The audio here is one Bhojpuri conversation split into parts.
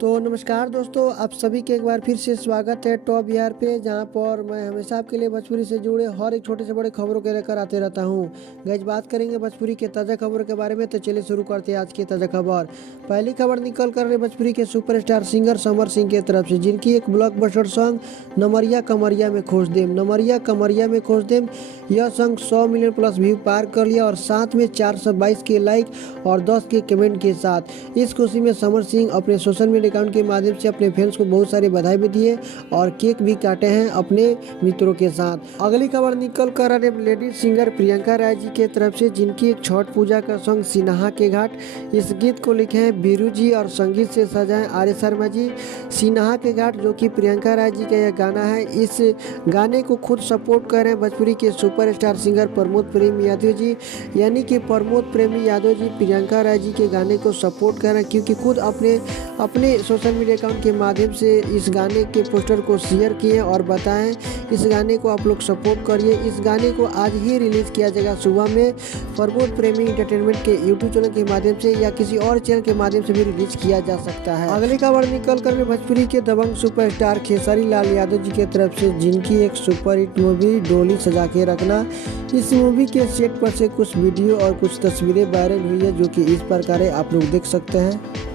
तो नमस्कार दोस्तों, आप सभी के एक बार फिर से स्वागत है टॉप बिहार पे, जहां पर मैं हमेशा आपके लिए भोजपुरी से जुड़े हर एक छोटे से बड़े खबरों के लेकर आते रहता हूं। गाइस, बात करेंगे भोजपुरी के ताज़ा खबरों के बारे में, तो चलिए शुरू करते हैं आज की ताज़ा खबर। पहली खबर निकल कर रही भोजपुरी के सुपरस्टार सिंगर समर सिंह की तरफ से, जिनकी एक ब्लॉकबस्टर सॉन्ग नमरिया कमरिया में खोज देम, नमरिया कमरिया में खोज देम, यह सॉन्ग 100 मिलियन प्लस व्यू पार कर लिया और साथ में 422 के लाइक और 10 के कमेंट के साथ। इस खुशी में समर सिंह अपने सोशल मीडिया अकाउंट के माध्यम से अपने फैंस को बहुत सारी बधाई भी दिए और केक भी काटे हैं अपने मित्रों के साथ। अगली खबर निकल कर रहे लेडी सिंगर प्रियंका राय जी के तरफ से, जिनकी एक छठ पूजा का सॉन्ग सिन्हा के घाट। इस गीत को लिखे हैं बीरू जी और संगीत से सजाए आर्य शर्मा जी। सिन्हा के घाट जो कि प्रियंका राय जी का यह गाना है, इस गाने को खुद सपोर्ट कर रहे हैं भोजपुरी के सुपरस्टार सिंगर प्रमोद प्रेमी यादव जी। यानी कि प्रमोद प्रेमी यादव जी प्रियंका राय जी के गाने को सपोर्ट कर रहे हैं, क्योंकि खुद अपने सोशल मीडिया अकाउंट के माध्यम से इस गाने के पोस्टर को शेयर किए और बताएं इस गाने को आप लोग सपोर्ट करिए। इस गाने को आज ही रिलीज किया जाएगा सुबह में प्रमोद प्रेमी एंटरटेनमेंट के यूट्यूब चैनल के माध्यम से या किसी और चैनल के माध्यम से भी रिलीज किया जा सकता है। अगली खबर निकल कर भोजपुरी के दबंग सुपरस्टार खेसारी लाल यादव जी की तरफ से, जिनकी एक सुपरहिट मूवी डोली सजा के रखना। इस मूवी के सेट पर से कुछ वीडियो और कुछ तस्वीरें वायरल हुई है, जो कि इस प्रकार आप लोग देख सकते हैं।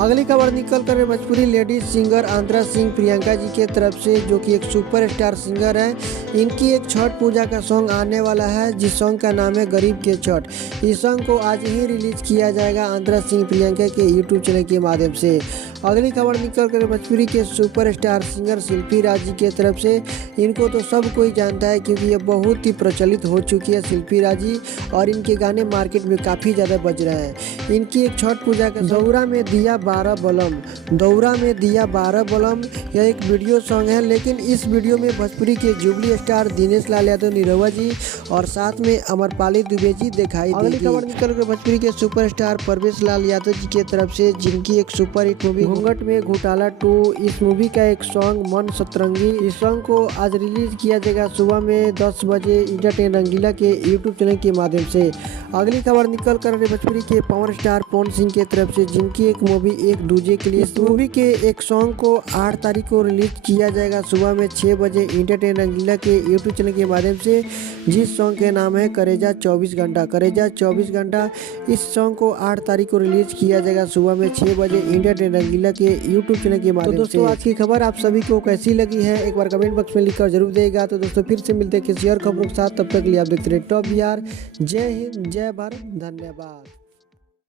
अगली खबर निकल कर भोजपुरी लेडी सिंगर आंद्रा सिंह प्रियंका जी के तरफ से, जो कि एक सुपरस्टार सिंगर है। इनकी एक छठ पूजा का सॉन्ग आने वाला है, जिस सॉन्ग का नाम है गरीब के छठ। इस सॉन्ग को आज ही रिलीज किया जाएगा आंद्रा सिंह प्रियंका के यूट्यूब चैनल के माध्यम से। अगली खबर निकल कर भोजपुरी के सुपरस्टार सिंगर शिल्पी राज जी के तरफ से, इनको तो सब कोई जानता है क्योंकि ये बहुत ही प्रचलित हो चुकी है शिल्पी राज जी, और इनके गाने मार्केट में काफ़ी ज़्यादा बज रहे हैं। इनकी एक छठ पूजा का दौरा में दिया 12 बलम, दौरा में दिया 12 बलम, यह एक वीडियो सॉन्ग है। लेकिन इस वीडियो में भोजपुरी के जुबली स्टार दिनेश लाल यादव निरहुआ जी और साथ में अमरपाली दुबे जी दिखाई देंगे। अगली खबर निकल कर भोजपुरी के सुपरस्टार परवेश लाल यादव जी के तरफ से, जिनकी एक सुपरहिट मूवी घूंघट में घोटाला 2, इस मूवी का एक सॉन्ग मन सतरंगी। इस सॉन्ग को आज रिलीज किया जाएगा सुबह में 10 बजे एंटरटेन रंगीला के यूट्यूब चैनल के माध्यम से। अगली खबर निकल कर भोजपुरी के पावर स्टार पवन सिंह के तरफ से, जिनकी एक मूवी एक दूजे के लिए, इस मूवी के एक सॉन्ग को 8 तारीख को रिलीज किया जाएगा सुबह में 6 बजे एंटरटेन रंगीला के यूट्यूब चैनल के माध्यम से, जिस सॉन्ग के नाम है करेजा 24 घंटा, करेजा 24 घंटा। इस सॉन्ग को 8 तारीख को रिलीज किया जाएगा सुबह में 6 बजे एंटरटेन रंगीला के यूट्यूब चैनल के माध्यम से। तो दोस्तों, आज की खबर आप सभी को कैसी लगी है, एक बार कमेंट बॉक्स में लिखकर जरूर देगा। तो दोस्तों, फिर से मिलते हैं किसी और खबरों के साथ, तब तक के लिए आप देखते रहिए टॉप बिहार। जय हिंद, जय भारत, धन्यवाद।